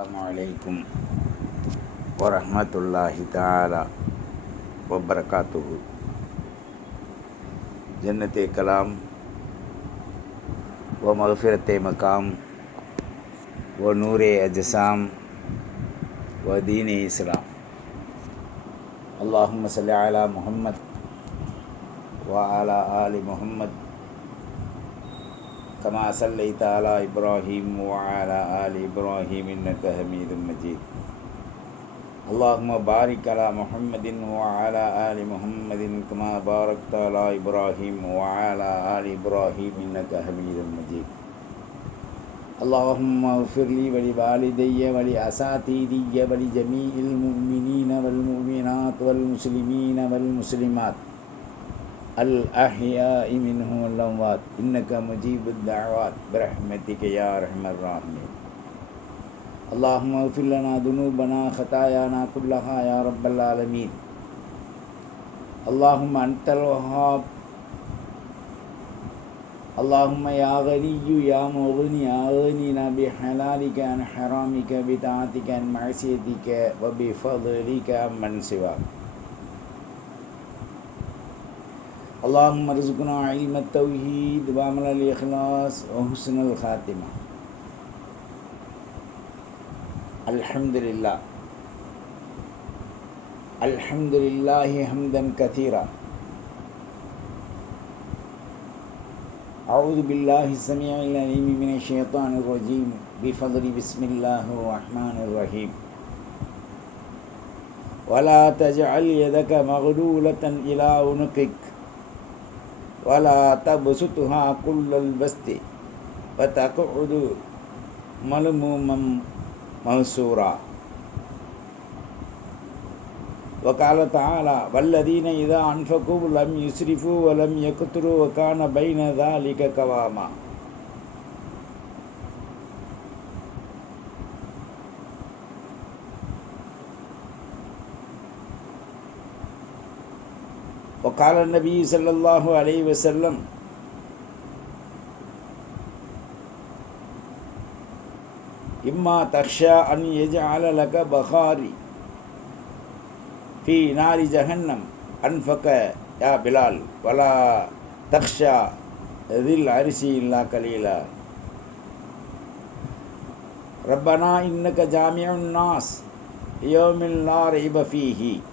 Assalamualaikum warahmatullahi ta'ala wabarakatuh. Jannati kalam wa maghfirati maqam wa nuri ajsam wa dini islam. Allahumma salli ala Muhammad wa ala ali Muhammad kama sallaita ala Ibrahim wa ala ali Ibrahim innaka Hamidum Majid. Allahumma barik ala Muhammadin wa ala ali Muhammadin kama barakta ala Ibrahim wa ala ali Ibrahim innaka Hamidum Majid. Allahumma ighfir li wa li walidayya wa li asatidiyya wa li jami'il mu'minina wal mu'minat wal muslimina wal muslimat al-ahya'i minhum wal-amwat innaka mujibud da'wat birahmatika ya arhamar rahimin. Allahumma ighfir lana dhunubana khatayana kullaha ya rabbal alamin. Allahumma antal wahhab. Allahumma ya ghaniyyu ya mughni aghnina bi halalika an haramika bi ta'atika an ma'siyatika wa bi fadlika amman siwak. Allahumma rizqna ilma at-tauhid wa amal al-ikhlas wa husnul khatimah. Alhamdulillah. Alhamdulillahi hamdan kathira. A'udhu billahi as-sami'il alim minash shaitanir rajim bi fadli bismillahir rahmanir rahim. Wa la taj'al yadaka maghlulatan ila unuqik wala tabsutha kullal basti fataq'udu malmuman mansura. Wa qala ta'ala walladhina idha anfaqu lam yusrifu wa lam yaqturu wa kana baina dhalika qawama. وقال النبي صلى الله عليه وسلم إما تخشى أن يجعل لك بخاري في نار جهنم أنفق يا بلال ولا تخشى ذي العرش إلا قليلا. ربنا إنك جامع الناس يوم لا ريب فيه.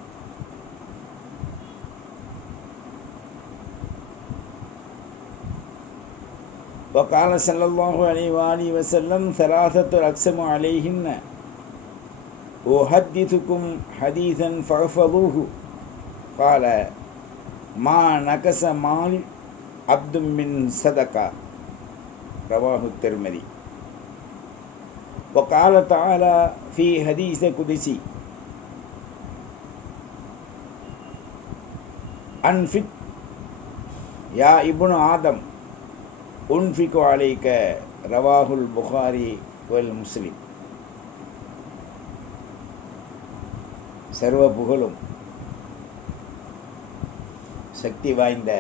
وقال صلى الله عليه وآله وسلم ثلاثة أقسم عليهن أحدثكم حديثا فاحفظوه. قال ما نقص مال عبد من صدقة. رواه الترمذي. وقال تعالى في حديث قدسي أنفق يا ابن آدم உன்ஃபிகு அலைக்க. ரவாஹுல் புகாரி வல் முஸ்லிம். சர்வ புகழும் சக்தி வாய்ந்த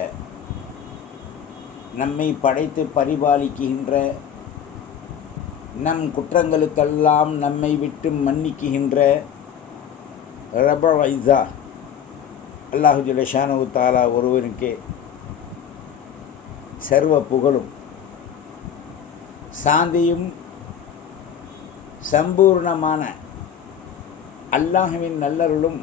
நம்மை படைத்து பரிபாலிக்கின்ற, நம் குற்றங்களுக்கெல்லாம் நம்மை விட்டு மன்னிக்குகின்ற ரப்பல் இஸ்ஸா அல்லாஹு ஜல்ல ஷானஹு தஆலா ஒருவனுக்கே சர்வ புகழும் சாந்தியும் சம்பூர்ணமான அல்லாஹ்வின் நல்லருளும்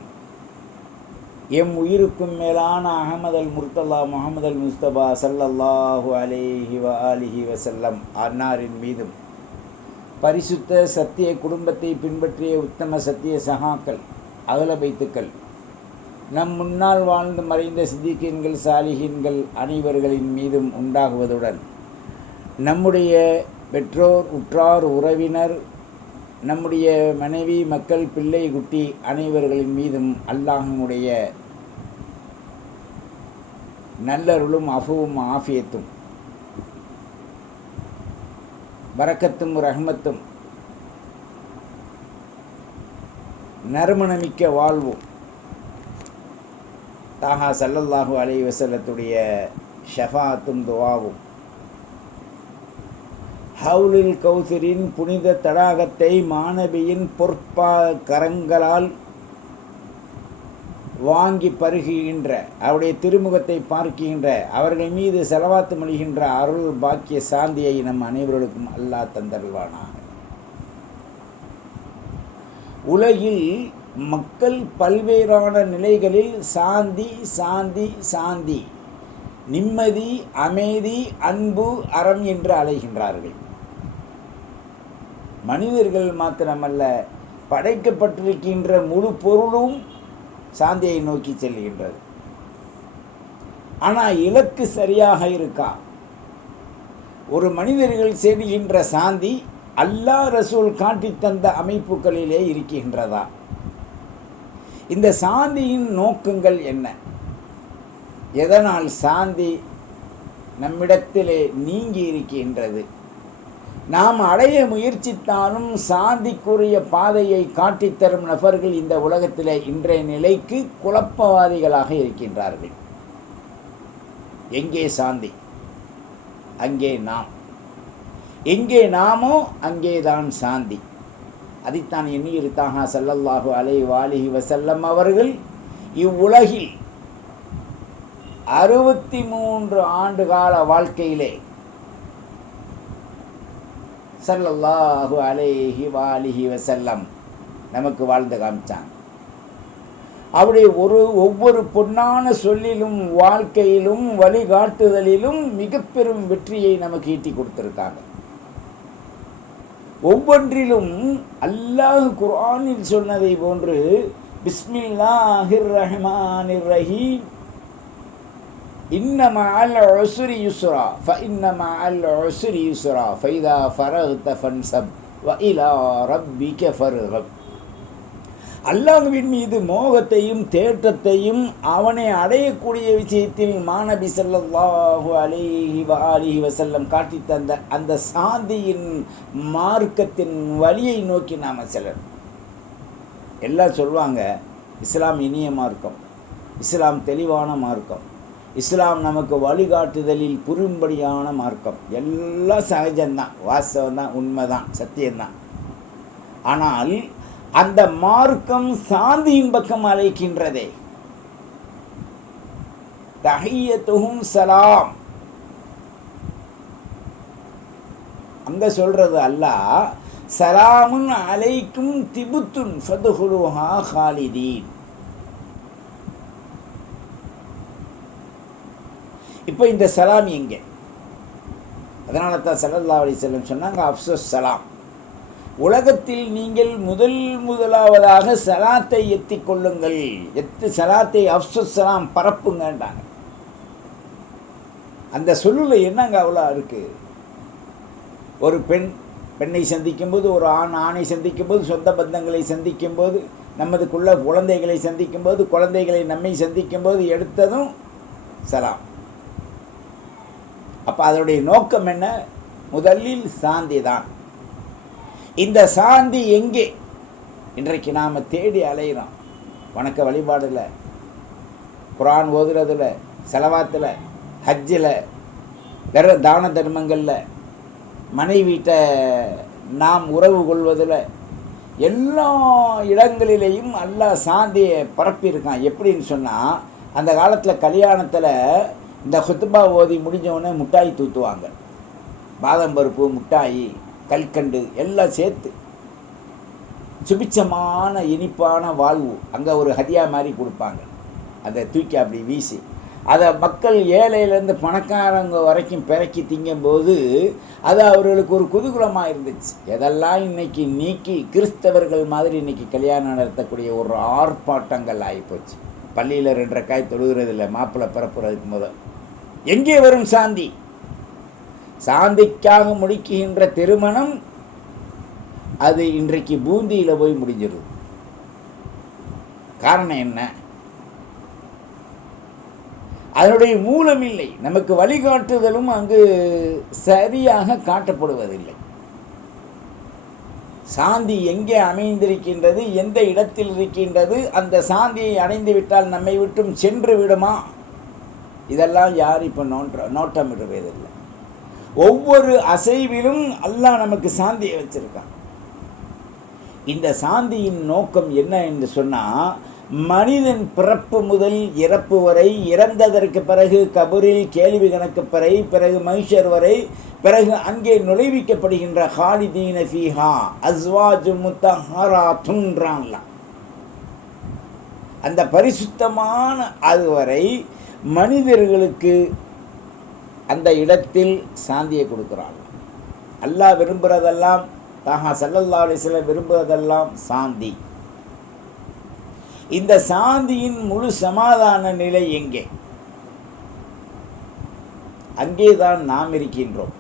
எம் உயிருக்கும் மேலான அஹமது அல் முர்தலா முஹம்மது அல் முஸ்தபா ஸல்லல்லாஹு அலைஹி வ ஆலிஹி வஸல்லம் அன்னாரின் மீதும், பரிசுத்த சத்திய குடும்பத்தை பின்பற்றிய உத்தம சத்திய சகாக்கள் அகல பைத்துக்கள், நம் முன்னால் வாழ்ந்து மறைந்த சித்திகீன்கள் சாலிஹீன்கள் அனைவர்களின் மீதும் உண்டாகுவதுடன், நம்முடைய பெற்றோர் உற்றார் உறவினர், நம்முடைய மனைவி மக்கள் பிள்ளை குட்டி அனைவர்களின் மீதும் அல்லாஹ்வுடைய நல்லருளும் அஃபுவும் ஆஃபியத்தும் பரக்கத்தும் ரஹ்மத்தும் நறுமணமிக்க வாழ்வும் தாஹா ஸல்லல்லாஹு அலைஹி வஸல்லத்துடைய ஷஃபாத்தும் துவாவும் ஹவுலுல் கௌசரின் புனித தடாகத்தை மாணவியின் கரங்களால் வாங்கி பருகுகின்ற, அவருடைய திருமுகத்தை பார்க்கின்ற, அவர்கள் மீது செலவாத்து மொழிகின்ற அருள் பாக்கிய சாந்தியை நம் அனைவர்களுக்கும் அல்லாஹ் தந்தருள்வானாக. உலகில் மக்கள் பல்வேறான நிலைகளில் சாந்தி சாந்தி சாந்தி, நிம்மதி, அமைதி, அன்பு, அறம் என்று அலைகின்றார்கள். மனிதர்கள் மாத்திரமல்ல, படைக்கப்பட்டிருக்கின்ற முழு பொருளும் சாந்தியை நோக்கி செல்கின்றது. ஆனால் இலக்கு சரியாக இருக்கா? ஒரு மனிதர்கள் செய்கின்ற சாந்தி அல்லாஹ் ரசூல் காட்டி தந்த அமைப்புகளிலே இருக்கின்றதா? இந்த சாந்தியின் நோக்கங்கள் என்ன? எதனால் சாந்தி நம்மிடத்திலே நீங்கி இருக்கின்றது? நாம் அடைய முயற்சித்தாலும் சாந்திக்குரிய பாதையை காட்டித்தரும் நபர்கள் இந்த உலகத்திலே இன்றைய நிலைக்கு குழப்பவாதிகளாக இருக்கின்றார்கள். எங்கே சாந்தி அங்கே நாம், எங்கே நாமோ அங்கேதான் சாந்தி. அதைத்தான் எண்ணியிருத்தாக ஸல்லல்லாஹு அலைஹி வஸல்லம் அவர்கள் இவ்வுலகில் 63 ஆண்டு கால வாழ்க்கையிலே ஸல்லல்லாஹு அலைஹி வஸல்லம் நமக்கு வாழ்ந்து காமிச்சாங்க. அவருடைய ஒவ்வொரு பொன்னான சொல்லிலும் வாழ்க்கையிலும் வழிகாட்டுதலிலும் மிக பெரும் வெற்றியை நமக்கு ஈட்டி கொடுத்திருக்காங்க. ஒவ்வொன்றிலும் அல்லாஹ் குர்ஆனில் சொன்னதை போன்று பிஸ்மில்லாஹிர் ரஹ்மானிர் ரஹீம், இன்ன மஅல் உஸ்ரி யுஸ்ரா ஃபஇன்ன மஅல் உஸ்ரி யுஸ்ரா ஃபைதா ஃபரக்த ஃபன்சப் வ இலா ரப்பிக ஃபர்கப். அல்லாஹ்வின் மீது மோகத்தையும் தேட்டத்தையும் அவனை அடையக்கூடிய விஷயத்தில் மாநபி ஸல்லல்லாஹு அலைஹி வஸல்லம் காட்டி தந்த அந்த சாந்தியின் மார்க்கத்தின் வழியை நோக்கி நாம் செல்லணும். எல்லாம் சொல்லுவாங்க, இஸ்லாம் இனிய மார்க்கம், இஸ்லாம் தெளிவான மார்க்கம், இஸ்லாம் நமக்கு வழிகாட்டுதலில் புரியும்படியான மார்க்கம். எல்லாம் சகஜம்தான், வாஸ்தவம்தான், உண்மைதான், சத்தியம்தான். ஆனால் அந்த மார்க்கம் சாந்தியின் பக்கம் அழைக்கின்றதே. தஹியத்துஹும் சலாம், அங்க சொல்றது அல்லாஹ் சலாமுன் அலைக்கும் திபுத்துன் ஃபதுஹுலுஹா ஹாலிதீன். இப்போ இந்த சலாம் எங்கே? அதனால தான் ஸல்லல்லாஹு அலைஹி வஸல்லம் சொன்னாங்க, அஃப்ஸுஸ் சலாம், உலகத்தில் நீங்கள் முதலாவதாக சலாத்தை எத்திக் கொள்ளுங்கள், சலாத்தை அஃப்ஸுஸ் சலாம் பரப்புங்கன்றாங்க. அந்த சொல்லுல என்னங்க அவ்வளோ இருக்கு? ஒரு பெண்ணை சந்திக்கும் போது, ஒரு ஆணை சந்திக்கும் போது, சொந்த பந்தங்களை சந்திக்கும் போது, நமதுக்குள்ள குழந்தைகளை சந்திக்கும் போது, குழந்தைகளை நம்மை சந்திக்கும் போது எடுத்ததும் சலாம். அப்போ அதனுடைய நோக்கம் என்ன? முதலில் சாந்தி தான். இந்த சாந்தி எங்கே? இன்றைக்கு நாம் தேடி அலைகிறோம். வணக்க வழிபாடில், குர்ஆன் ஓதுறதுல, செலவாத்தில், ஹஜ்ஜில், வேற தான தர்மங்களில், மனைவிட்ட நாம் உறவு கொள்வதில், எல்லா இடங்களிலேயும் அல்லாஹ் சாந்தியை பரப்பியிருக்கான். எப்படின்னு சொன்னால், அந்த காலத்தில் கல்யாணத்தில் இந்த ஹுத்பா ஓதி முடிஞ்சவொடனே மிட்டாய் தூத்துவாங்க. பாதாம் பருப்பு, மிட்டாயி, கல்கண்டு எல்லாம் சேர்த்து சுபிச்சமான இனிப்பான வாழ்வு அங்கே ஒரு ஹதியா மாதிரி கொடுப்பாங்க. அதை தூக்கி அப்படி வீசி அதை மக்கள் ஏழையிலேருந்து பணக்காரங்க வரைக்கும் பிறக்கி திங்கும்போது அது அவர்களுக்கு ஒரு குதூகலமாக இருந்துச்சு. எதெல்லாம் இன்னைக்கு நீக்கி கிறிஸ்தவர்கள் மாதிரி இன்னைக்கு கல்யாணம் நடத்தக்கூடிய ஒரு ஆர்ப்பாட்டங்கள் ஆகிப்போச்சு. பள்ளியில் 2 ரக்காய் தொழுகிறதில்ல, மாப்பிள்ளை பிறப்புறதுக்கு முதல். எங்கே வரும் சாந்தி? சாந்திக்காக முடிக்கின்ற திருமணம் அது இன்றைக்கு பூந்தியில் போய் முடிஞ்சிருது. காரணம் என்ன? அதனுடைய மூலம் இல்லை. நமக்கு வழிகாட்டுதலும் அங்கு சரியாக காட்டப்படுவதில்லை. சாந்தி எங்கே அமைந்திருக்கின்றது, எந்த இடத்தில் இருக்கின்றது, அந்த சாந்தியை அடைந்து விட்டால் நம்மை விட்டும் சென்று விடுமா? இதெல்லாம் யார் இப்போ நோட்டமிடுவதில்லை. ஒவ்வொரு அசைவிலும் அல்லாஹ் நமக்கு சாந்தியை வச்சிருக்கான். இந்த சாந்தியின் நோக்கம் என்ன என்று சொன்னால், மனிதன் பிறப்பு முதல் இறப்பு வரை, இறந்ததற்கு பிறகு கபரில் கேள்வி கணக்கு பிறகு மஹ்ஷர் வரை, பிறகு அங்கே நுழைவிக்கப்படுகின்ற ஹாலிதீன ஃபீஹா அஸ்வாஜு முத்தஹராத்துன்றான்ல, அந்த பரிசுத்தமான அதுவரை மனிதர்களுக்கு அந்த இடத்தில் சாந்தியை கொடுக்குறாங்க. அல்லாஹ் விரும்புகிறதெல்லாம், தாஹா ஸல்லல்லாஹு அலைஹி வஸல்லம் விரும்புவதெல்லாம் சாந்தி. இந்த சாந்தியின் முழு சமாதான நிலை எங்கே? அங்கேதான் நாம் இருக்கின்றோம்.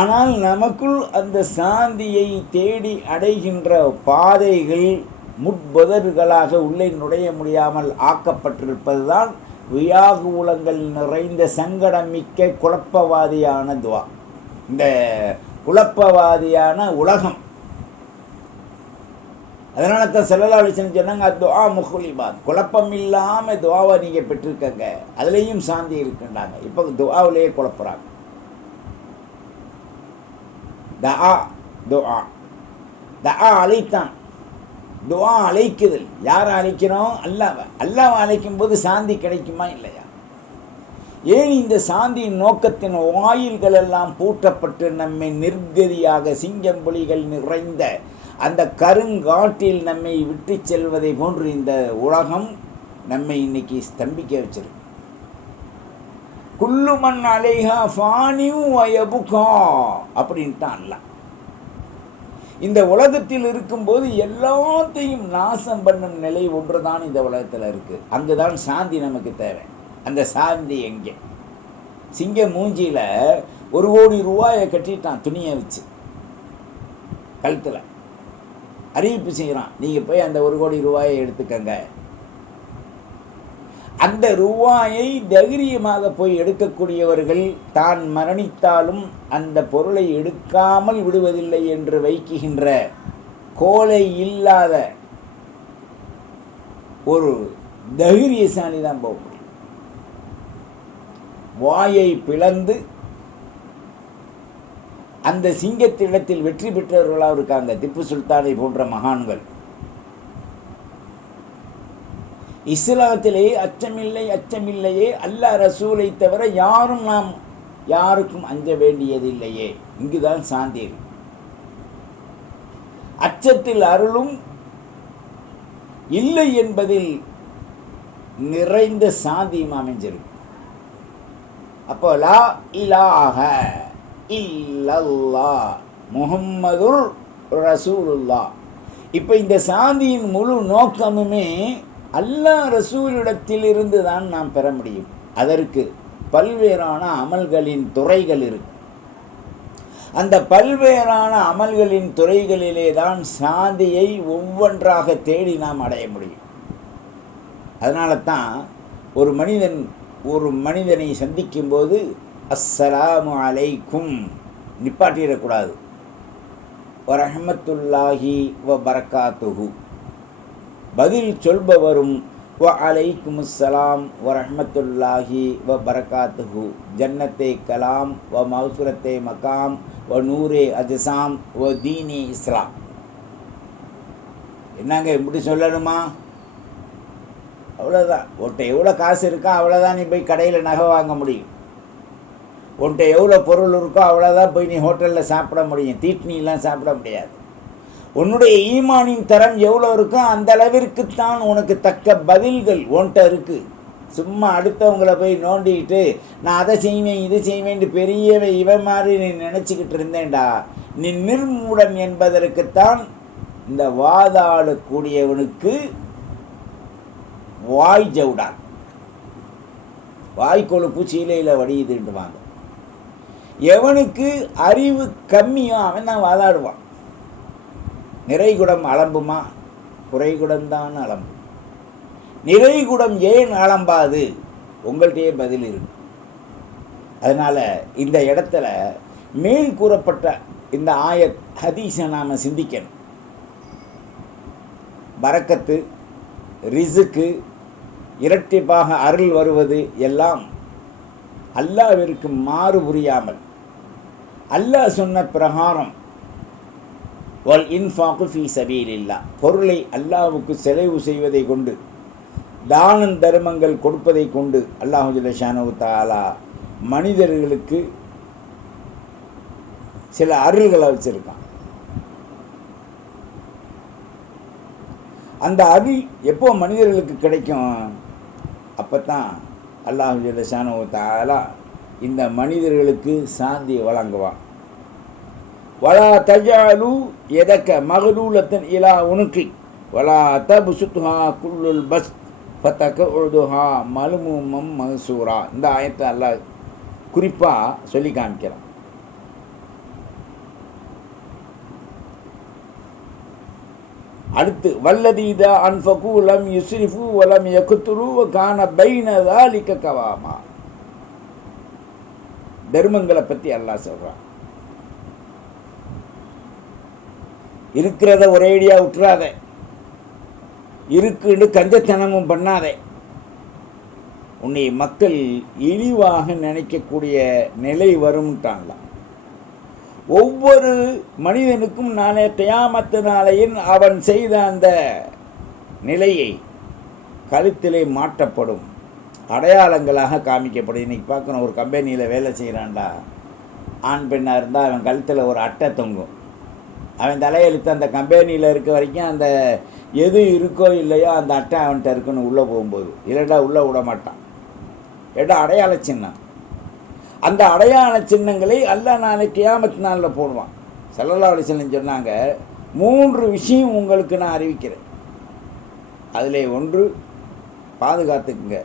ஆனால் நமக்குள் அந்த சாந்தியை தேடி அடைகின்ற பாதைகள் முட்புதர்களாக உள்ளே நுழைய முடியாமல் ஆக்கப்பட்டிருப்பதுதான் வியாகுலங்கள் நிறைந்த சங்கடமிக்க குழப்பவாதியான துவா. இந்த குழப்பவாதியான உலகம். அதனால தான் ஸல்லல்லாஹு அலைஹி வஸல்லம் சொன்னாங்க, துஆ முஹ்லிபாத், குழப்பம் இல்லாமல் துவாவை நீங்கள் பெற்றிருக்கங்க, அதுலேயும் சாந்தி இருக்குன்றாங்க. இப்போ துஆவிலேயே குழப்புறாங்க. துஆ அழைத்தான், துஆ அழைக்குதல். யாரை அழைக்கிறோம்? அல்லாஹ்வை அழைக்கும் போது சாந்தி கிடைக்குமா இல்லையா? ஏன் இந்த சாந்தியின் நோக்கத்தின் வாயில்கள் எல்லாம் பூட்டப்பட்டு நம்மை நிர்கதியாக சிங்கம்புலிகள் நிறைந்த அந்த கருங்காட்டில் நம்மை விட்டு செல்வதை போன்று இந்த உலகம் நம்மை இன்னைக்கு ஸ்தம்பிக்க வச்சிருக்கு. குல்லு மன் அலைஹா ஃபானியும் வயபுகா அப்படின்ட்டான்ல. இந்த உலகத்தில் இருக்கும்போது எல்லாத்தையும் நாசம் பண்ணும் நிலை ஒன்று தான் இந்த உலகத்தில் இருக்கு. அங்குதான் சாந்தி நமக்கு தேவை. அந்த சாந்தி எங்கே? சிங்க மூஞ்சியில் 1 கோடி ரூபாயை கட்டிட்டான் துணியை வச்சு கழுத்தில். அறிவிப்பு செய்கிறான், நீங்கள் போய் அந்த 1 கோடி ரூபாயை எடுத்துக்கங்க. அந்த ரூபாயை தைரியமாக போய் எடுக்கக்கூடியவர்கள் தான் மரணித்தாலும் அந்த பொருளை எடுக்காமல் விடுவதில்லை என்று வைக்குகின்ற கோலை இல்லாத ஒரு தைரியசாலி தான் போக முடியும். வாயை பிளந்து அந்த சிங்கத்திடத்தில் வெற்றி பெற்றவர்களாக இருக்காங்க திப்பு சுல்தானை போன்ற மகான்கள். இஸ்லாத்திலே அச்சமில்லையே, அல்லாஹ் ரசூலை தவிர நாம் யாருக்கும் அஞ்ச வேண்டியதில்லையே. இங்குதான் சாந்தி. அச்சத்தில் அருளும் இல்லை என்பதில் நிறைந்த சாந்தியும் அமைஞ்சிருக்கு. அப்போ லா இலாஹ இல்லல்லாஹ் முஹம்மதுர் ரசூலுல்லாஹ். இப்போ இந்த சாந்தியின் முழு நோக்கமுமே அல்லாஹ் ரசூலிடத்தில் இருந்து தான் நாம் பெற முடியும். அதற்கு பல்வேறான அமல்களின் துறைகள் இருக்கு. அந்த பல்வேறான அமல்களின் துறைகளிலே தான் சாந்தியை ஒவ்வொன்றாக தேடி நாம் அடைய முடியும். அதனால தான் ஒரு மனிதனை சந்திக்கும்போது அஸ்ஸலாமு அலைக்கும் நிப்பாட்டிடக்கூடாது. வரஹ்மத்துல்லாஹி வ பரக்காத்துஹு. பதில் சொல்பவரும் வ அலைக்குமுஸ்ஸலாம் வரஹ்மத்துல்லாஹி வ பரக்காத்துஹு. ஜன்னத்தே கலாம் வ மஃபிரத்தே மகாம் வ நூரே அஜ்சாம் வ தீனி இஸ்லாம். என்னங்க இப்படி சொல்லணுமா? அவ்வளோதான். உன்ட்ட எவ்வளோ காசு இருக்கோ அவ்வளோதான் நீ போய் கடையில் நகை வாங்க முடியும். உன்ட்ட எவ்வளோ பொருள் இருக்கோ அவ்வளோதான் போய் நீ ஹோட்டலில் சாப்பிட முடியும். தீட்னிலாம் சாப்பிட முடியாது. உன்னுடைய ஈமானின் தரம் எவ்வளோ இருக்கோ அந்த அளவிற்குத்தான் உனக்கு தக்க பதில்கள் உன்ட்ட இருக்குது. சும்மா அடுத்தவங்களை போய் நோண்டிக்கிட்டு நான் அதை செய்வேன் இது செய்வேன் பெரியவன் இவன் மாதிரி நீ நினச்சிக்கிட்டு இருந்தேன்டா, நீ நிர்மூடன் என்பதற்குத்தான் இந்த வாதாடக்கூடியவனுக்கு வாய் ஜவுடான், வாய்க்கொழுப்பு சீலையில் வடியுதுன்ட்டுவாங்க. எவனுக்கு அறிவு கம்மியோ அவன் தான் வாதாடுவான். நிறைகுடம் அலம்புமா? குறைகுடம்தான் அலம்பும். நிறைகுடம் ஏன் அலம்பாது? உங்கள்கிட்டயே பதில் இருக்கு. அதனால் இந்த இடத்துல மேல் கூறப்பட்ட இந்த ஆயத் ஹதீஸை நாம் சிந்திக்கணும். பரக்கத்து, ரிசுக்கு, இரட்டிப்பாக அருள் வருவது எல்லாம் அல்லாஹ்விற்கு மாறு புரியாமல் அல்லாஹ் சொன்ன பிரகாரம் வல் இன்ஃபாக்கு ஃபீ சபீலில்லாஹ், பொருளை அல்லாஹ்வுக்கு செலவு செய்வதை கொண்டு, தானம் தர்மங்கள் கொடுப்பதை கொண்டு அல்லாஹ் ஜல்ல ஷானஹு தஆலா மனிதர்களுக்கு சில அருள்களை வச்சிருக்கான். அந்த அருள் எப்போ மனிதர்களுக்கு கிடைக்கும்? அப்போ தான் அல்லாஹ் ஜல்ல ஷானஹு தஆலா இந்த மனிதர்களுக்கு சாந்தி வழங்குவான். வலா தஜாலு எதக்க மகலூலத்தன் இலா உனுக்கி வலா தபுசுத்ஹா குல்லுல் பஸ் ஃபதகஉதுஹா மல்மூமம் மன்சூரா. இந்த ஆயத்தை அல்லாஹ் குறிப்பாக சொல்லி காமிக்கிறான். அடுத்து வல்லதீதா அன்ஃபகு லம் யுஸ்ரிஃபு வலம் யக்துரு கான பைன ذلك கவாமா. தர்மங்களை பற்றி அல்லாஹ் சொல்கிறான். இருக்கிறத ஒரேடியா விட்டுறாத, இருக்குன்னு கஞ்சத்தனமும் பண்ணாதே. உன்னை மக்கள் இழிவாக நினைக்கக்கூடிய நிலை வரும்ட்டான்லாம். ஒவ்வொரு மனிதனுக்கும் நாளை கியாமத்து நாளையின் அவன் செய்த அந்த நிலையை கழுத்திலே மாற்றப்படும் அடையாளங்களாக காமிக்கப்படும். இன்றைக்கி பார்க்கணும், ஒரு கம்பெனியில் வேலை செய்கிறான்டா, ஆண் பெண்ணாக இருந்தால் அவன் கழுத்தில் ஒரு அட்டை தொங்கும். அவன் தலையெழுத்து அந்த கம்பெனியில் இருக்க வரைக்கும் அந்த எது இருக்கோ இல்லையோ அந்த அட்டை அவன்கிட்ட இருக்குன்னு உள்ளே போகும்போது, இல்லைடா உள்ளே விட மாட்டான். ஏடா அடையாள சின்னம். அந்த அடையாள சின்னங்களை அல்லாஹ் நாளைக்கு கியாமத் நாளில் போடுவான். ஸல்லல்லாஹு அலைஹி வஸல்லம் சொன்னாங்க, 3 விஷயம் உங்களுக்கு நான் அறிவிக்கிறேன். அதில் ஒன்று பாதுகாத்துக்குங்க.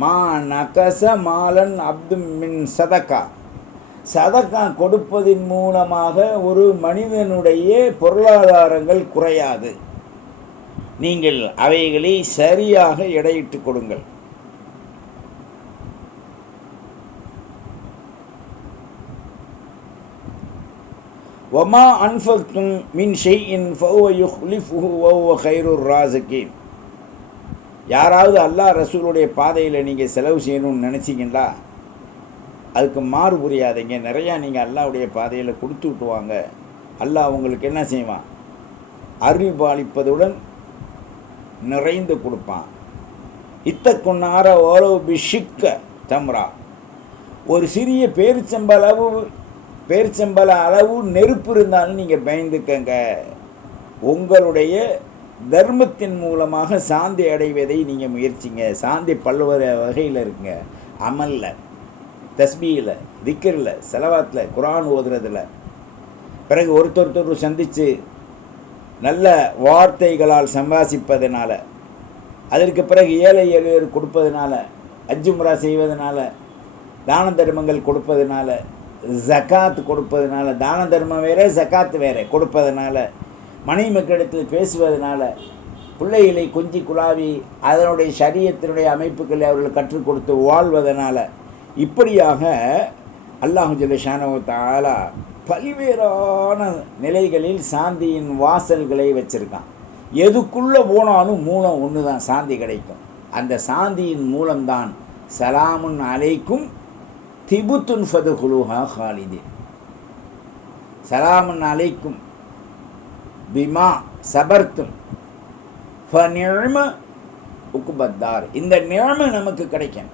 மா நகச மாலன் அப்து மின் சதக்கா. சதக்கா கொடுப்பதின் மூலமாக ஒரு மனிதனுடைய பொருளாதாரங்கள் குறையாது. நீங்கள் அவைகளை சரியாக எடையிட்டு கொடுங்கள். வமா அன்ஃபக்தும் மின் ஷைஇன் ஃபஹுவ யுக்லிஃபுஹு வஹுவ கைருர் ராஸிகீன். யாராவது அல்லாஹ் ரசூலுடைய பாதையில் நீங்கள் செலவு செய்யணும்னு நினச்சிங்களா, அதுக்கு மாறு புரியாதீங்க. நிறையா நீங்கள் அல்லாஹ்வுடைய பாதையில் கொடுத்து விட்டுவாங்க. அல்லாஹ் உங்களுக்கு என்ன செய்வான்? அருள் பாலிப்பதுடன் நிறைந்து கொடுப்பான். இத்தக்குன்னார ஓரோ பிஷிக்க தம்ரா. ஒரு சிறிய பேரிச்சம்பள அளவு நெருப்பு இருந்தாலும் நீங்கள் பயந்துக்கங்க. உங்களுடைய தர்மத்தின் மூலமாக சாந்தி அடைவதை நீங்கள் முயற்சிங்க. சாந்தி பல்வேறு வகையில் இருக்குங்க. அமலில், தஸ்பீயில், திக்ரில், செலவாத்தில், குர்ஆன் ஓதுறதில், பிறகு ஒருத்தர் சந்தித்து நல்ல வார்த்தைகளால் சம்பாசிப்பதனால, அதற்கு பிறகு ஏழை எளியோர் கொடுப்பதனால, அஜ்ஜும்ரா செய்வதனால, தான தர்மங்கள் கொடுப்பதனால, ஜகாத் கொடுப்பதனால, தான தர்மம் வேறு ஜகாத் வேறு கொடுப்பதனால, மனைவி மக்களிடத்தில் பேசுவதனால, பிள்ளைகளை கொஞ்சி குழாவி அதனுடைய ஷரியத்தினுடைய அமைப்புகளை அவர்கள் கற்றுக் கொடுத்து வாழ்வதனால, இப்படியாக அல்லாஹ் ஜல்ல ஷானஹு தஆலா பல்வேறான நிலைகளில் சாந்தியின் வாசல்களை வச்சுருக்கான். எதுக்குள்ளே போனாலும் மூலம் ஒன்று தான், சாந்தி கிடைக்கும். அந்த சாந்தியின் மூலம்தான் சலாமுன் அலைக்கும் திபுத்துன் ஃபதுகுலுஹா ஹாலிதீன். சலாமுன் அலைக்கும் பிமா சபர்த்தும் ஃபநிஅம உக்பத்தார். இந்த நிலைமை நமக்கு கிடைக்கும்.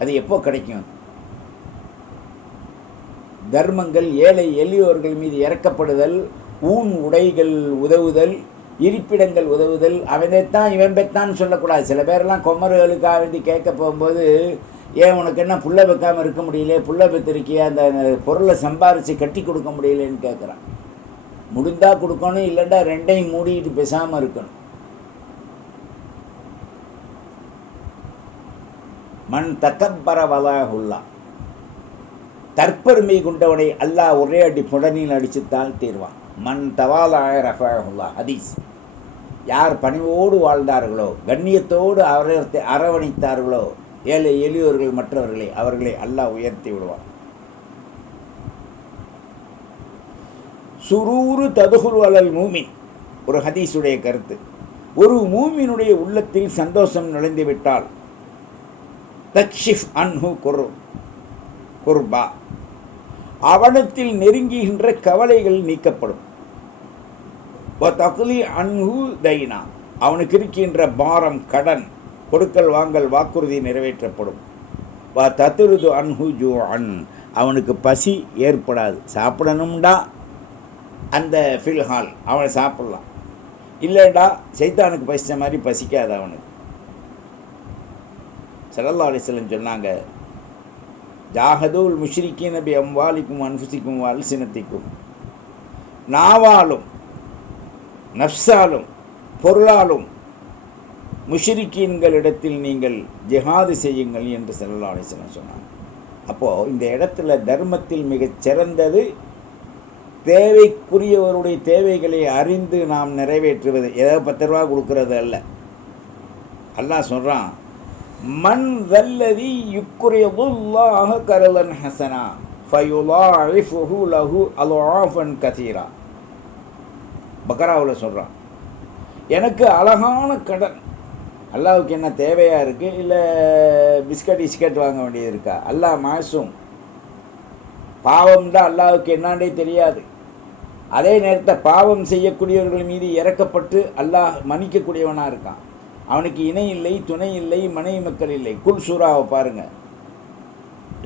அது எப்போ கிடைக்கும்? தர்மங்கள், ஏழை எளியோர்கள் மீது இறக்கப்படுதல், ஊன் உடைகள் உதவுதல், இருப்பிடங்கள் உதவுதல். அவனைத்தான் இவன் பெத்தான் சொல்லக்கூடாது. சில பேரெல்லாம் கொமர்களுக்காக வேண்டி கேட்க போகும்போது, ஏன் உனக்கு என்ன புள்ள வைக்காமல் இருக்க முடியல, புள்ள பெற்றிருக்கிய அந்த பொருளை சம்பாரித்து கட்டி கொடுக்க முடியலன்னு கேட்குறான். முடிந்தால் கொடுக்கணும், இல்லைண்டா ரெண்டையும் மூடிட்டு பேசாமல் இருக்கணும். மண் தக்கப்பர வலாஹுல்லா. தற்பெருமை கொண்டவனை அல்லாஹ் ஒரே அடி புடனில் அடிச்சுத்தான் தீர்வான். மண் தவாலாய ரஃபாஹுல்லா. ஹதீஸ். யார் பணிவோடு வாழ்ந்தார்களோ, கண்ணியத்தோடு அவரை அரவணைத்தார்களோ, ஏழை எளியோர்கள் மற்றவர்களை, அவர்களை அல்லாஹ் உயர்த்தி விடுவான். சுரூரு ததுகுல் அலல் மூமின். ஒரு ஹதீஸுடைய கருத்து, ஒரு மூமினுடைய உள்ளத்தில் சந்தோஷம் நுழைந்து விட்டால் தக்ஷிஃப் அன்ஹு குர்பா, அவனத்தில் நெருங்குகின்ற கவலைகள் நீக்கப்படும். தகுலி அன்ஹு தைனா, அவனுக்கு இருக்கின்ற பாரம், கடன், கொடுக்கல் வாங்கல், வாக்குறுதி நிறைவேற்றப்படும். தத்துருது அன்ஹு ஜூ அன், அவனுக்கு பசி ஏற்படாது. சாப்பிடணும்டா அந்த ஃபில்ஹால் அவனை சாப்பிட்லாம், இல்லைடா சைத்தானுக்கு பசித்த மாதிரி பசிக்காது அவனுக்கு. ஸல்லல்லாஹு அலைஹி வஸல்லம் சொன்னாங்க, ஜாஹதுல் முஷ்ரிக்கீன பி அம்வாலிக்கும் அன்ஃபுசிக்கும் அல்சினத்திக்கும், நாவாலும் நஃப்ஸாலும் பொருளாலும் முஷ்ரிக்கீன்களிடத்தில் நீங்கள் ஜிஹாது செய்யுங்கள் என்று ஸல்லல்லாஹு அலைஹி வஸல்லம் சொன்னாங்க. அப்போது இந்த இடத்துல தர்மத்தில் மிகச் சிறந்தது தேவைக்குரியவருடைய தேவைகளை அறிந்து நாம் நிறைவேற்றுவது. ஏதாவது 10 ரூபா கொடுக்கறது அல்ல. அல்லாஹ் சொல்கிறான், மன் தல்லதி யுக்ரிதுல்லாஹ கரலன் ஹசனா ஃபயுலாஇஃபுஹு லஹு அல்ஆஃபன் கதீரா. பக்ராவில் சொல்கிறான், எனக்கு அழகான கடன். அல்லாஹ்வுக்கு என்ன தேவையாக இருக்குது? இல்லை பிஸ்கட் வாங்க வேண்டியது இருக்கா? அல்லாஹ் மாசும், பாவம் தான் அல்லாஹ்வுக்கு என்னாண்டே தெரியாது. அதே நேரத்தில் பாவம் செய்யக்கூடியவர்கள் மீது இறக்கப்பட்டு அல்லாஹ் மன்னிக்கக்கூடியவனாக இருக்கான். அவனுக்கு இணை இல்லை, துணை இல்லை, மனைவி மக்கள் இல்லை. குல் சூராவை பாருங்கள்,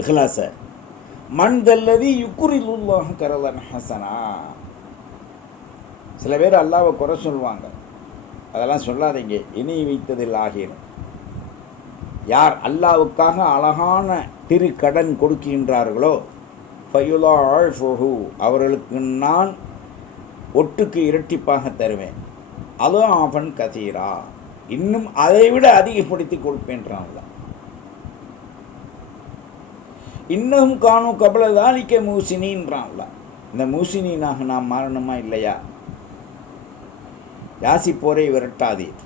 இஹ்லாஸ. மன் தல்லதி யுக்ரிதுல்லாஹ கரலன் ஹசனா. சில பேர் அல்லாஹ்வை குறை சொல்லுவாங்க, அதெல்லாம் சொல்லாதீங்க, இணை வைத்ததில் ஆகிரும். யார் அல்லாஹ்வுக்காக அழகான திரு கடன் கொடுக்கின்றார்களோ ஃபயுலாஇஃபுஹு, அவர்களுக்கு நான் ஒட்டுக்கு இரட்டிப்பாக தருவேன். அல்ஆஃபன் கதீரா, இன்னும் அதைவிட அதிகப்படுத்தி கொடுப்பேன்றான்ல. இன்னும் காணும் கபல தாலிக்க மூசினின்றான்ல. இந்த மூசினாக நாம் மாறணுமா இல்லையா? யாசிப்போரை விரட்டாதீர்,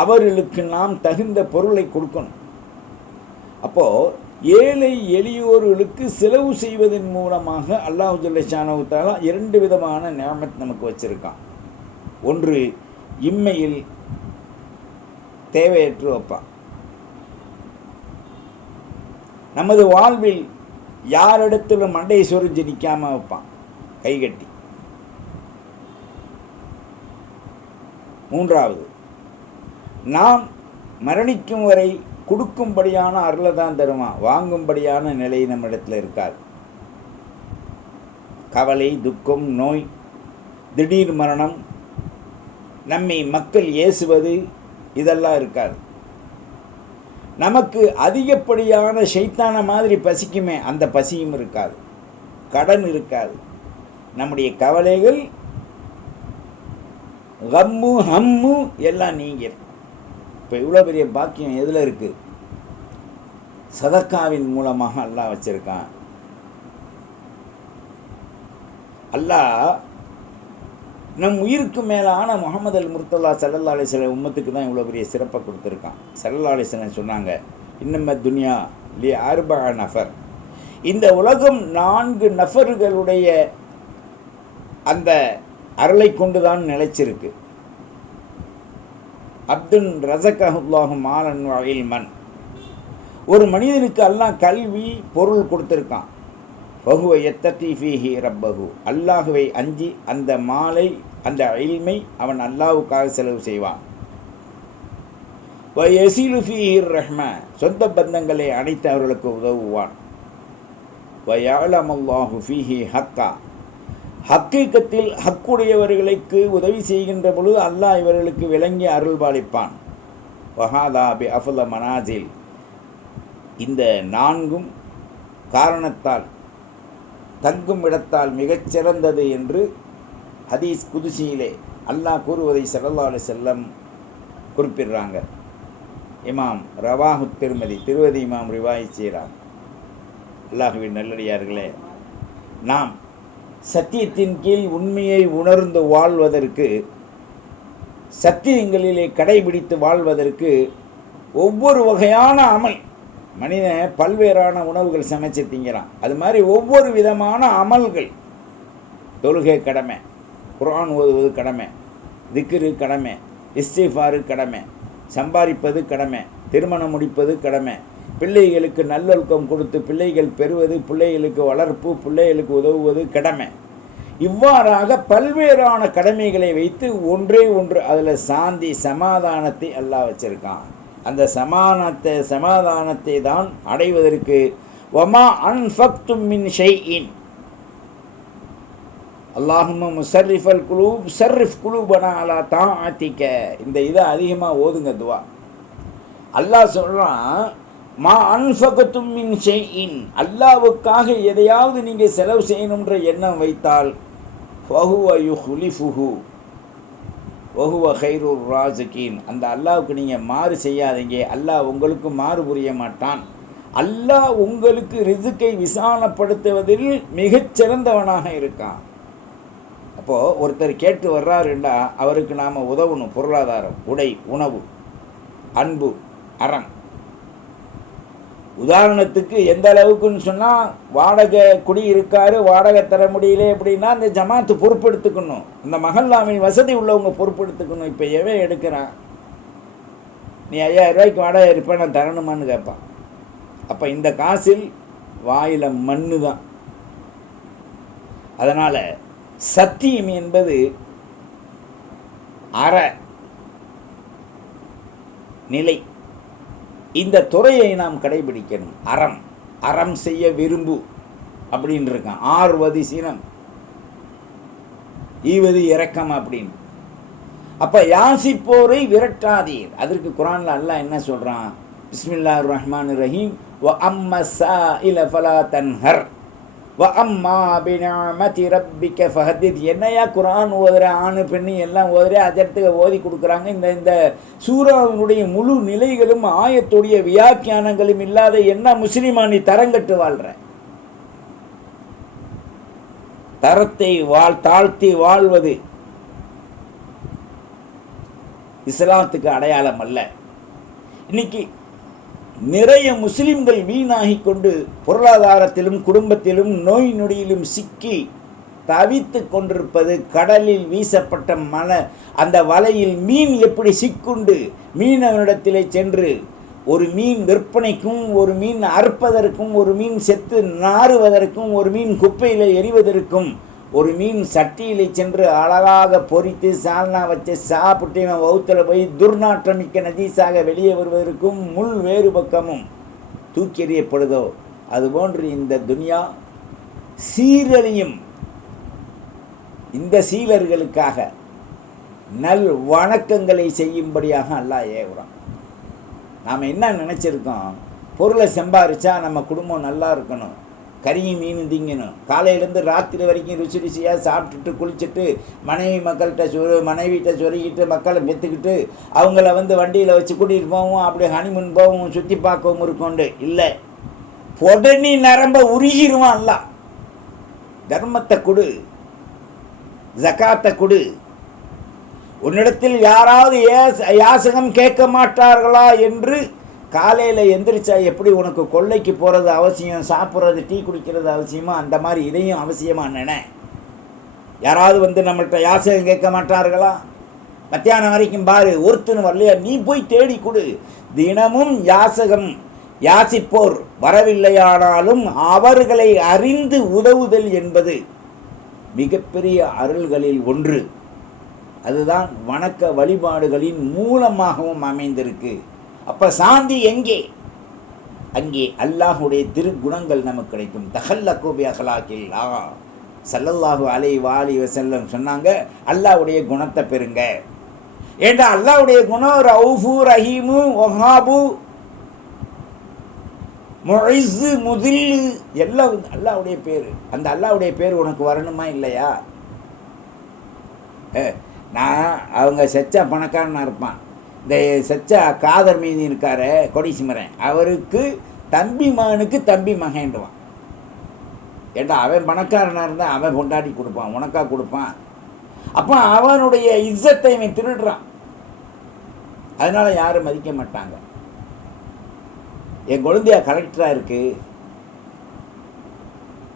அவர்களுக்கு நாம் தகுந்த பொருளை கொடுக்கணும். அப்போது ஏழை எளியோர்களுக்கு செலவு செய்வதன் மூலமாக அல்லாஹ் ஜல்ல ஷானஹு தஆலா 2 விதமான நிஅமத் நமக்கு வச்சுருக்கான். ஒன்று, இம்மையில் தேவையற்று வைப்பான். நமது வாழ்வில் யாரிடத்திலும் மண்டையை சொரிஞ்சு நிற்காமல் வைப்பான், கைகட்டி. மூன்றாவது, நாம் மரணிக்கும் வரை கொடுக்கும்படியான அருளை தான் தருவான், வாங்கும்படியான நிலை நம்மிடத்தில் இருக்காது. கவலை, துக்கம், நோய், திடீர் மரணம், நம்மை மக்கள் ஏசுவது, இதெல்லாம் இருக்காது. நமக்கு அதிகப்படியான ஷைத்தான மாதிரி பசிக்குமே, அந்த பசியும் இருக்காது. கடன் இருக்காது. நம்முடைய கவலைகள், கம்மு ஹம்மு எல்லாம் நீங்கிடும். இப்போ இவ்வளோ பெரிய பாக்கியம் எதில் இருக்குது? சதக்காவின் மூலமாக அல்லாஹ் வச்சுருக்கான். அல்லாஹ் நம் உயிருக்கு மேலான முஹம்மது அல் முர்த்தலா ஸல்லல்லாஹு அலைஹி வஸல்லம் உம்மத்துக்கு தான் இவ்வளோ பெரிய சிறப்பை கொடுத்துருக்கான். ஸல்லல்லாஹு அலைஹி வஸல்லம் சொன்னாங்க, இன்னம துன்யா லி அர்பஅ நஃபர், இந்த உலகம் 4 நஃபர்களுடைய அந்த அருளை கொண்டு தான் நிலைச்சிருக்கு. அப்துன் ரஸகஹுல்லாஹு மாலன் வ இல்மன், ஒரு மனிதனுக்கு அல்லாஹ் கல்வி, பொருள் கொடுத்துருக்கான். ஃபஹுவ யத்தகி ஃபீஹி ரப்பஹு, அல்லாஹுவை அஞ்சி அந்த மாலை, அந்த இல்மை அவன் அல்லாஹ்வுக்காக செலவு செய்வான். வ யஸிலு ஃபீஹி ரஹ்ம, சொந்த பந்தங்களை அனைத்து அவர்களுக்கு உதவுவான். வ யஅலமுல்லாஹு ஃபீஹி ஹக்கா, ஹக்கீக்கத்தில் ஹக்குடையவர்களுக்கு உதவி செய்கின்ற பொழுது அல்லாஹ் இவர்களுக்கு விளங்கி அருள்பாலிப்பான். வஹாதா பி அஃல மனாசில், இந்த 4ம் காரணத்தால், தங்கும் இடத்தால் மிகச்சிறந்தது என்று ஹதீஸ் குதுசியிலே அல்லாஹ் கூறுவதை ஸல்லல்லாஹு அலைஹி வஸல்லம் குறிப்பிடுறாங்க. இமாம் ரவாஹு திருமதி, திருவதி இமாம் ரிவாய் செய்கிறார். அல்லாஹுவின் நல்லடியார்களே, நாம் சத்தியத்தின் கீழ் உண்மையை உணர்ந்து வாழ்வதற்கு, சத்தியங்களிலே கடைபிடித்து வாழ்வதற்கு ஒவ்வொரு வகையான அமல், மனிதன் பல்வேறான உணவுகள் சமைச்சு திங்கிறான். அது மாதிரி ஒவ்வொரு விதமான அமல்கள், தொழுகை கடமை, குர்ஆன் ஓதுவது கடமை, திக்ரு கடமை, இஸ்திஃபாரு கடமை, சம்பாதிப்பது கடமை, திருமணம் முடிப்பது கடமை, பிள்ளைகளுக்கு நல்லொழுக்கம் கொடுத்து பிள்ளைகள் பெறுவது, பிள்ளைகளுக்கு வளர்ப்பு, பிள்ளைகளுக்கு உதவுவது கடமை. இவ்வாறாக பல்வேறான கடமைகளை வைத்து ஒன்றே ஒன்று அதில் சாந்தி சமாதானத்தை அல்லாஹ் வச்சிருக்கான். அந்த சமாதானத்தை தான் அடைவதற்கு வமா அன்ஃபக்தும் மின் ஷைஇன் அல்லாஹும்ம முஸர்ரிஃபல் குலூப் ஸர்ரிஃப் குலூபனா அலா தாஅத்திக. இந்த இதை அதிகமாக ஓதுங்க துவா. அல்லாஹ் சொல்கிறான், மா அன்ஃபக்தும் மின் ஷைஇன், அல்லாஹ்வுக்காக எதையாவது நீங்கள் செலவு செய்யணுன்ற எண்ணம் வைத்தால் ஃபஹுவ யுஹ்லிஃபுஹு வஹுவ கைருர் ராஸிகீன், அந்த அல்லாஹ்வுக்கு நீங்கள் மாறு செய்யாதீங்க, அல்லாஹ் உங்களுக்கு மாறு புரிய மாட்டான். அல்லாஹ் உங்களுக்கு ரிசுக்கை விசாலப்படுத்துவதில் மிகச்சிறந்தவனாக இருக்கான். அப்போது ஒருத்தர் கேட்டு வர்றாருண்டா அவருக்கு நாம் உதவணும். பொருளாதாரம், உடை, உணவு, அன்பு, அறம். உதாரணத்துக்கு எந்த அளவுக்குன்னு சொன்னால், வாடகை குடி இருக்காரு, வாடகை தர முடியல அப்படின்னா அந்த ஜமாத்து பொறுப்பெடுத்துக்கணும். இந்த மஹல்லாவில் வசதி உள்ளவங்க பொறுப்பெடுத்துக்கணும். இப்போ எவன் எடுக்கிறான், நீ 5000 ரூபாய்க்கு வாடகை இருப்பேன் நான் தரணுமான்னு கேட்பான். அப்போ இந்த காசில் வாயில் மண்ணு தான். அதனால் சத்தியம் என்பது அற நிலை. இந்த துறையை நாம் கடைபிடிக்கணும். அறம் செய்ய விரும்பு அப்படின்னு இருக்கான். ஆர்வது சினம், ஈவது இரக்கம் அப்படின்னு. அப்போ யாசிப்போரை விரட்டாதீர். அதற்கு குரானில் அல்லாஹ் என்ன சொல்கிறான், பிஸ்மில்லாஹிர் ரஹ்மானிர் ரஹீம், வ அம்ம ஸாயில ஃபலா தன்ஹர் வ அம்மா பிநிஅமதி ரப்பிக ஃபஹதித். என்னையா குரான் ஓதுற, ஆணு பெண்ணு எல்லாம் ஓதுற, அதற்கு ஓதி கொடுக்குறாங்க. இந்த சூறாவினுடைய முழு நிலைகளும் ஆயத்துடைய வியாக்கியானங்களும் இல்லாத என்ன முஸ்லிமா நீ தரங்கட்டு வாழ்ற? தரத்தை தாழ்த்தி வாழ்வது இஸ்லாத்துக்கு அடையாளம் அல்ல. இன்னைக்கு நிறைய முஸ்லிம்கள் வீணாகி கொண்டு பொருளாதாரத்திலும் குடும்பத்திலும் நோய் நொடியிலும் சிக்கி தவித்து கொண்டிருப்பது. கடலில் வீசப்பட்ட அந்த வலையில் மீன் எப்படி சிக்குண்டு மீனவனிடத்திலே சென்று ஒரு மீன் விற்பனைக்கும், ஒரு மீன் அறுப்பதற்கும், ஒரு மீன் செத்து நாறுவதற்கும், ஒரு மீன் குப்பையில் எறிவதற்கும், ஒரு மீன் சட்டியில் சென்று அழகாக பொரித்து சால்னா வச்சு சாப்பிட்டு இவன் வவுத்தில் போய் துர்நாற்றமிக்க நஜீஸாக வெளியே வருவதற்கும் முள் வேறு பக்கமும் தூக்கி எறியப்படுதோ, அதுபோன்று இந்த துனியா சீரழியும். இந்த சீலர்களுக்காக நல் வணக்கங்களை செய்யும்படியாக அல்லாஹ் ஏவுறான். நாம் என்ன நினச்சிருக்கோம், பொருளை சம்பாரித்தா நம்ம குடும்பம் நல்லா இருக்கணும், கறியும் மீன் திங்கணும், காலையிலேருந்து ராத்திரி வரைக்கும் ருசி ருசியாக சாப்பிட்டுட்டு குளிச்சுட்டு மனைவிட்ட சொருகிட்டு மக்களை பெற்றுக்கிட்டு அவங்கள வண்டியில் வச்சு கூட்டிகிட்டு போவோம், அப்படி ஹனிமூன் போவோம், சுற்றி பார்க்கவும் இருக்கோண்டு இல்லை. உடனே நரம்ப உருகிடுவான். அல்ல, தர்மத்தை கொடு, ஜகாத்தை கொடு. உன்னிடத்தில் யாராவது யாசகம் கேட்க மாட்டார்களா என்று காலையில் எந்திரிச்சா எப்படி உனக்கு கொள்ளைக்கு போகிறது அவசியம், சாப்பிட்றது டீ குடிக்கிறது அவசியமோ அந்த மாதிரி இதையும் அவசியமாக நினை. யாராவது நம்மள்கிட்ட யாசகம் கேட்க மாட்டார்களா? மத்தியானம் வரைக்கும் பாரு, ஒருத்தனும் வரலையா, நீ போய் தேடி கொடு. தினமும் யாசிப்போர் வரவில்லையானாலும் அவர்களை அறிந்து உதவுதல் என்பது மிகப்பெரிய அருள்களில் ஒன்று. அதுதான் வணக்க வழிபாடுகளின் மூலமாகவும் அமைந்திருக்கு. அப்போ சாந்தி எங்கே? அங்கே அல்லாஹுடைய திருக்குணங்கள் நமக்கு கிடைக்கும். தஹல்லகு பி அஹ்லாகில்லாஹ் ஸல்லல்லாஹு அலைஹி வஸல்லம் சொன்னாங்க, அல்லாஹ்வுடைய குணத்தை பெறுங்க. ஏண்டா அல்லாஹ்வுடைய குணம் ரவுஃபு, ரஹீமு, வஹாபு, முஇஸ்ஸு, முதில்லு எல்லாம் அல்லாஹ்வுடைய பேர். அந்த அல்லாஹ்வுடைய பேர் உனக்கு வரணுமா இல்லையா? நான் அவங்க செச்சா பணக்காரனாக இருப்பான். இந்த செச்சா காதர் மீதி இருக்கார கொடிசிமரன், அவருக்கு தம்பி மகனுக்கு தம்பி மகன்டுவான். ஏண்டா அவன் பணக்காரனாக இருந்தால் அவன் கொண்டாடி கொடுப்பான், உனக்கா கொடுப்பான். அப்போ அவனுடைய இஸ்ஸத்தை இவன் திருடுறான். அதனால் யாரும் மதிக்க மாட்டாங்க. என் குழந்தையா கலெக்டராக இருக்குது,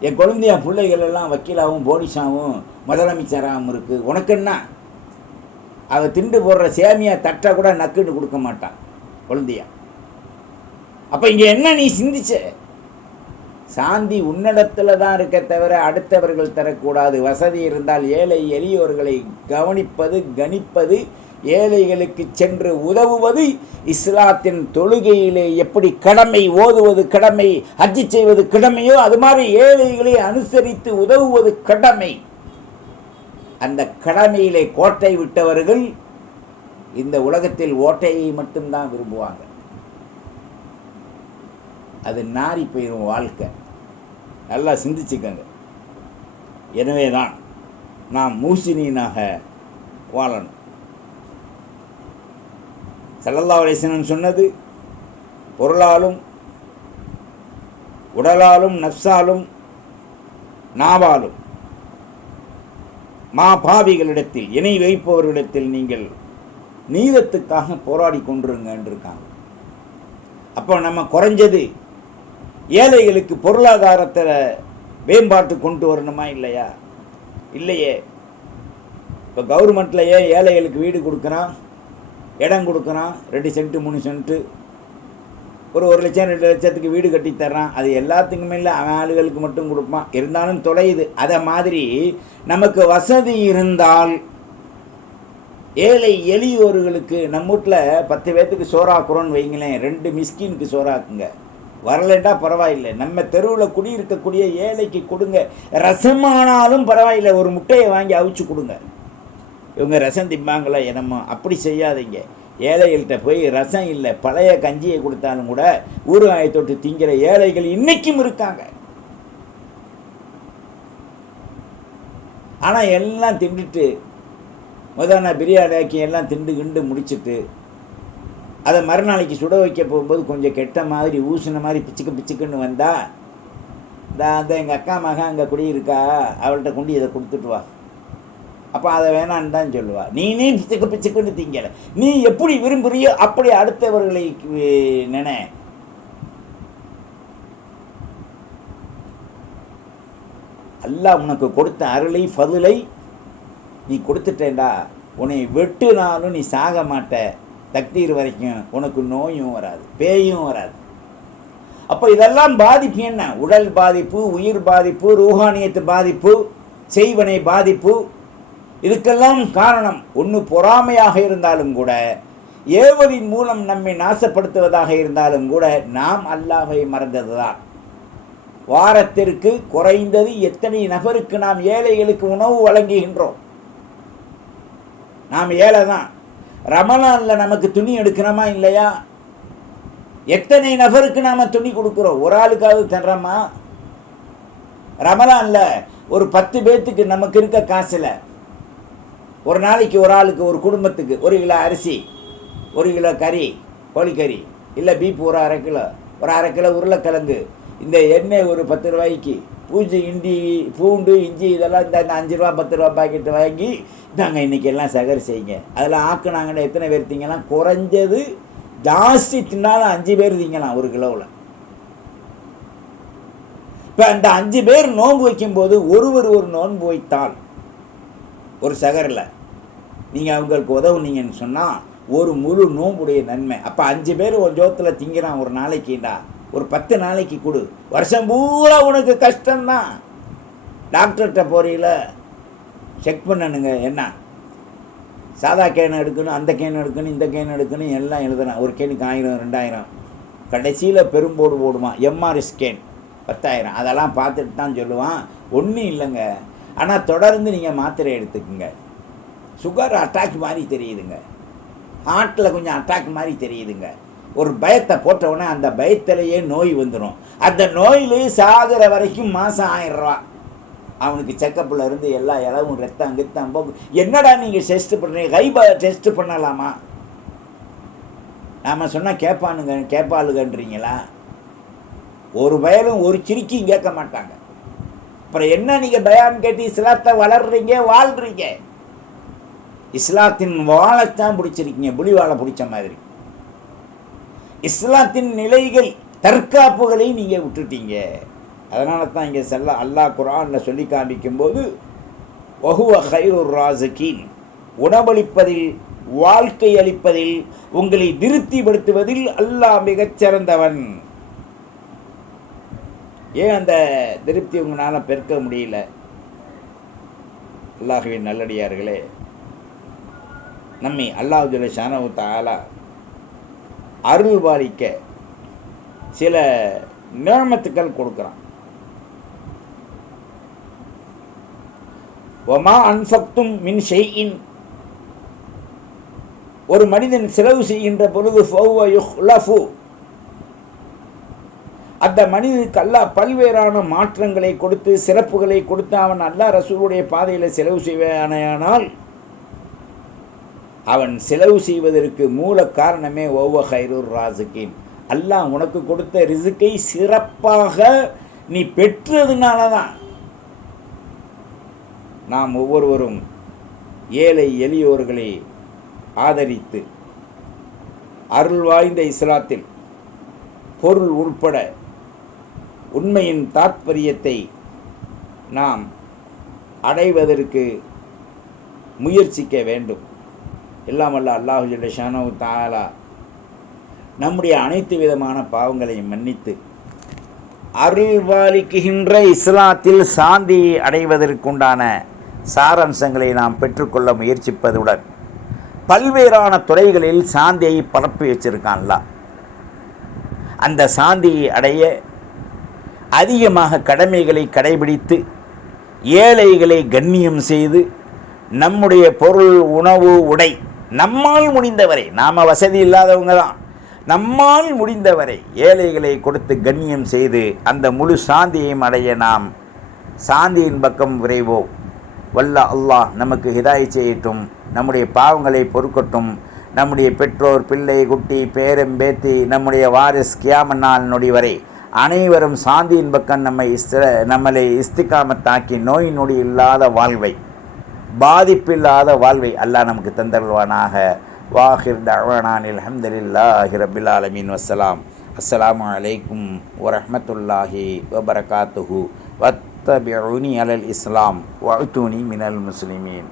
என் குழந்தையா பிள்ளைகள் எல்லாம் வக்கீலாகவும் போலீஸாகவும் முதலமைச்சராகவும் இருக்குது, உனக்கு என்ன? அவள் திண்டு போடுற சேமியா தட்டை கூட நக்குன்னு கொடுக்க மாட்டான் குழந்தையா. அப்போ இங்கே என்ன நீ சிந்திச்ச? சாந்தி உன்னிடத்தில் தான் இருக்க தவிர அடுத்தவர்கள் தரக்கூடாது. வசதி இருந்தால் ஏழை எளியோர்களை கவனிப்பது, கணிப்பது, ஏழைகளுக்கு சென்று உதவுவது இஸ்லாத்தின் தொழுகையிலே எப்படி கடமை, ஓதுவது கடமை, ஹஜ்ஜி செய்வது கடமையோ அது மாதிரி ஏழைகளை அனுசரித்து உதவுவது கடமை. அந்த கடமையிலே கோட்டை விட்டவர்கள் இந்த உலகத்தில் ஓட்டையை மட்டும்தான் விரும்புவாங்க. அது நாரி போயிடும் வாழ்க்கை. நல்லா சிந்திச்சுக்கங்க. எனவே தான் நாம் மூசினீனாக வாழணும். ஸல்லல்லாஹு அலைஹி வஸல்லம் சொன்னது, பொருளாலும் உடலாலும் நஃப்ஸாலும் நாவாலும் பாவிகளிடத்தில் இணை வைப்பவர்களிடத்தில் நீங்கள் நீதத்துக்காக போராடி கொண்டிருங்கன்னு இருக்காங்க. அப்போ நம்ம குறைஞ்சது ஏழைகளுக்கு பொருளாதாரத்தில் மேம்பாட்டு கொண்டு வரணுமா இல்லையா? இல்லையே. இப்போ கவர்மெண்ட்டில் ஏன் ஏழைகளுக்கு வீடு கொடுக்குறான், இடம் கொடுக்குறான், 2 சென்ட்டு 3 சென்ட்டு, ஒரு 1 லட்சம் 2 லட்சத்துக்கு வீடு கட்டித்தர்றான். அது எல்லாத்துக்குமே இல்லை, அவன் ஆளுகளுக்கு மட்டும் கொடுப்பான். இருந்தாலும் தொலையுது. அதை மாதிரி நமக்கு வசதி இருந்தால் ஏழை எளியோர்களுக்கு, நம்ம வீட்டில் 10 பேர்த்துக்கு சோறாக்குறோன்னு வைங்களேன், 2 மிஸ்கினுக்கு சோறாக்குங்க. வரலைண்டா பரவாயில்லை, நம்ம தெருவில் குடியிருக்கக்கூடிய ஏழைக்கு கொடுங்க. ரசமானாலும் பரவாயில்லை, ஒரு முட்டையை வாங்கி அவிச்சு கொடுங்க. இவங்க ரசம் திம்பாங்களா என்னமோ, அப்படி செய்யாதீங்க. ஏழைகள்கிட்ட போய் ரசம் இல்லை பழைய கஞ்சியை கொடுத்தாலும் கூட ஊறுகாயை தொட்டு திங்கிற ஏழைகள் இன்னைக்கும் இருக்காங்க. ஆனால் எல்லாம் திண்டுட்டு முதல்ல பிரியாணி ஆக்கி எல்லாம் திண்டு கிண்டு முடிச்சுட்டு அதை மறுநாளைக்கு சுட வைக்க போகும்போது கொஞ்சம் கெட்ட மாதிரி ஊசின மாதிரி பிச்சுக்குன்னு வந்தால், அந்த எங்கள் அக்கா மகன் அங்கே குடியிருக்கா, அவள்கிட்ட கொண்டு இதை கொடுத்துட்டு வா, அப்போ அதை வேணான்னு தான் சொல்லுவா. நீ பிச்சுக்குன்னு திங்கலை. நீ எப்படி விரும்புறியோ அப்படி அடுத்தவர்களை நினை. அல்லாஹ் உனக்கு கொடுத்த அருளை ஃபதுலை நீ கொடுத்துட்டேன்டா, உன்னை வெட்டுனாலும் நீ சாக மாட்ட, தக்தீர் வரைக்கும் உனக்கு நோயும் வராது, பேயும் வராது. அப்போ இதெல்லாம் பாதிப்பு என்ன? உடல் பாதிப்பு, உயிர் பாதிப்பு, ரூஹானியத்து பாதிப்பு, செய்வனை பாதிப்பு. இதுக்கெல்லாம் காரணம் ஒன்று பொறாமையாக இருந்தாலும் கூட, ஏவலின் மூலம் நம்மை நாசப்படுத்துவதாக இருந்தாலும் கூட, நாம் அல்லாஹ்வை மறந்தது தான். வாரத்திற்கு குறைந்தது எத்தனை நபருக்கு நாம் ஏழைகளுக்கு உணவு வழங்குகின்றோம்? நாம் ஏழை தான். ரமலானில் நமக்கு துணி எடுக்கிறோமா இல்லையா? எத்தனை நபருக்கு நாம் துணி கொடுக்குறோம்? ஒரு ஆளுக்காவது தர்றோமா? ரமலானில் ஒரு 10 பேர்த்துக்கு நமக்கு இருக்க காசில் ஒரு நாளைக்கு ஒரு ஆளுக்கு, ஒரு குடும்பத்துக்கு 1 கிலோ அரிசி, 1 கிலோ கறி, கோழிக்கறி, இல்லை பீப் ஒரு 1/2 கிலோ, ஒரு 1/2 கிலோ உருளைக்கிழங்கு, இந்த எண்ணெய் ஒரு 10 ரூபாய்க்கு, பூண்டு இஞ்சி இதெல்லாம் இந்த 5 ரூபா 10 ரூபா பாக்கெட்டு வாங்கி நாங்கள் இன்றைக்கி எல்லாம் சகர் செய்யுங்க. அதில் ஆக்குனாங்கன்னு எத்தனை பேர் திங்கலாம்? குறைஞ்சது ஜாஸ்தி தின்னாலும் 5 பேர் திங்கலாம் 1 கிலோவில். இப்போ அந்த 5 பேர் நோன்பு வைக்கும்போது ஒருவர் ஒரு நோன்பு வைத்தால் ஒரு சகரில் நீங்கள் அவங்களுக்கு உதவுனீங்கன்னு சொன்னால் ஒரு முழு நோன்புடைய நன்மை. அப்போ 5 பேர் ஒரு ஜோத்தில் திங்கிறான் ஒரு நாளைக்குண்டா, ஒரு 10 நாளைக்கு கொடு. வருஷம் பூரா உனக்கு கஷ்டம்தான். டாக்டர்கிட்ட போறீங்கள, செக் பண்ணணுங்க, என்ன சாதா கேன் எடுக்கணும், அந்த கேன் எடுக்கணும், இந்த கேன் எடுக்கணும், எல்லாம் எழுதணும். ஒரு கேனுக்கு 1000 2000, கடைசியில் பெரும்போடு போடுவான் எம்ஆர்ஐ ஸ்கேன் 10,000. அதெல்லாம் பார்த்துட்டு தான் சொல்லுவான். ஒன்றும் இல்லைங்க, ஆனால் தொடர்ந்து நீங்கள் மாத்திரை எடுத்துக்குங்க. சுகர் அட்டாக் மாதிரி தெரியுதுங்க, ஹார்ட்டில் கொஞ்சம் அட்டாக் மாதிரி தெரியுதுங்க. ஒரு பயத்தை போட்டவுடனே அந்த பயத்திலேயே நோய் வந்துடும். அந்த நோயிலேயே சாகிற வரைக்கும் மாதம் 1000 ரூபா. அவனுக்கு செக்கப்பில் இருந்து எல்லா இளவும் ரத்தம் கித்தம் போகும். என்னடா நீங்கள் டெஸ்ட் பண்ணுறீங்க? கைபா டெஸ்ட் பண்ணலாமா? நாம் சொன்னால் கேட்பாளுங்கன்றீங்களா? ஒரு பயலும் ஒரு சிரிக்கையும் கேட்க மாட்டாங்க. அப்புறம் என்ன நீங்கள் பயான் கேட்டு இஸ்லாத்தை வளர்றீங்க, வாழ்றீங்க? இஸ்லாத்தின் வாழைத்தான் பிடிச்சிருக்கீங்க, புலி வாழை பிடிச்ச மாதிரி. இஸ்லாத்தின் நிலைகள் தற்காப்புகளை நீங்கள் விட்டுட்டீங்க. அதனால தான் இங்கே அல்லாஹ் குர்ஆனில் சொல்லி காமிக்கும்போது வஹுவ கைருர் ராஸிகீன், உணவளிப்பதில் வாழ்க்கை அளிப்பதில், உங்களை திருப்திப்படுத்துவதில் அல்லாஹ் மிகச்சிறந்தவன். ஏன் அந்த திருப்தி உங்களால் பெருக்க முடியல? அல்லாஹ்வின் நல்லடியார்களே, நம்மை அல்லாஹ் ஜல்ல ஷானஹு தஆலா அருள் பாலிக்க சில நியமத்துக்கள் கொடுக்குறான். வமா அன்ஃபக்தும் மின் ஷைஇன், ஒரு மனிதன் செலவு செய்கின்ற பொழுது ஃபஹுவ யுஹ்லஃபு, அந்த மனிதனுக்கு அல்லாஹ் பல்வேறான மாற்றங்களை கொடுத்து சிறப்புகளை கொடுத்து அவன் அல்லாஹ் ரசூலுடைய பாதையில் செலவு செய்வானால் அவன் செலவு செய்வதற்கு மூல காரணமே வஹுவ கைருர் ராஸிகீன், அல்லாஹ் உனக்கு கொடுத்த ரிசுக்கை சிறப்பாக நீ பெற்றதுனால தான். நாம் ஒவ்வொருவரும் ஏழை எளியோர்களை ஆதரித்து அருள் வாய்ந்த இஸ்லாத்தில் பொருள் உட்பட உண்மையின் தாத்பரியத்தை நாம் அடைவதற்கு முயற்சிக்க வேண்டும். எல்லாமல்ல அல்லாஹ் ஜல்ல ஷானஹு தஆலா நம்முடைய அனைத்து விதமான பாவங்களையும் மன்னித்து அருள் பாலிக்குகின்ற இஸ்லாத்தில் சாந்தியை அடைவதற்குண்டான சாரம்சங்களை நாம் பெற்றுக்கொள்ள முயற்சிப்பதுடன் பல்வேறான துறைகளில் சாந்தியை பரப்பி வச்சிருக்கான்ல, அந்த சாந்தியை அடைய அதிகமாக கடமைகளை கடைபிடித்து ஏழைகளை கண்ணியம் செய்து நம்முடைய பொருள், உணவு, உடை நம்மால் முடிந்தவரை, நாம் வசதி இல்லாதவங்க தான், நம்மால் முடிந்தவரை ஏழைகளை கொடுத்து கண்ணியம் செய்து அந்த முழு சாந்தியையும் அடைய நாம் சாந்தியின் பக்கம் விரைவோம். வல்ல அல்லாஹ் நமக்கு ஹிதாயத் செய்யட்டும், நம்முடைய பாவங்களை பொறுக்கட்டும். நம்முடைய பெற்றோர், பிள்ளை, குட்டி, பேரம், பேத்தி, நம்முடைய வாரிஸ் கியாமத் நாள் நொடி வரை அனைவரும் சாந்தியின் பக்கம் நம்மளை இஸ்திகாமத்தாக்கி நோய் நொடி இல்லாத வாழ்வை, பாதிப்பில்லாத வாழ்வை அல்லாஹ் நமக்கு தந்தருள்வானாக. வாஹிர் தஅவானா அல்ஹம்துலில்லாஹி ரப்பில் ஆலமீன். வஸ்ஸலாம். அஸ்ஸலாமு அலைக்கும் வரஹ்மத்துல்லாஹி வபரகாத்துஹு. வத்தபிஉனி அலல் இஸ்லாம் வஅ்தூனி மினல் முஸ்லிமீன்.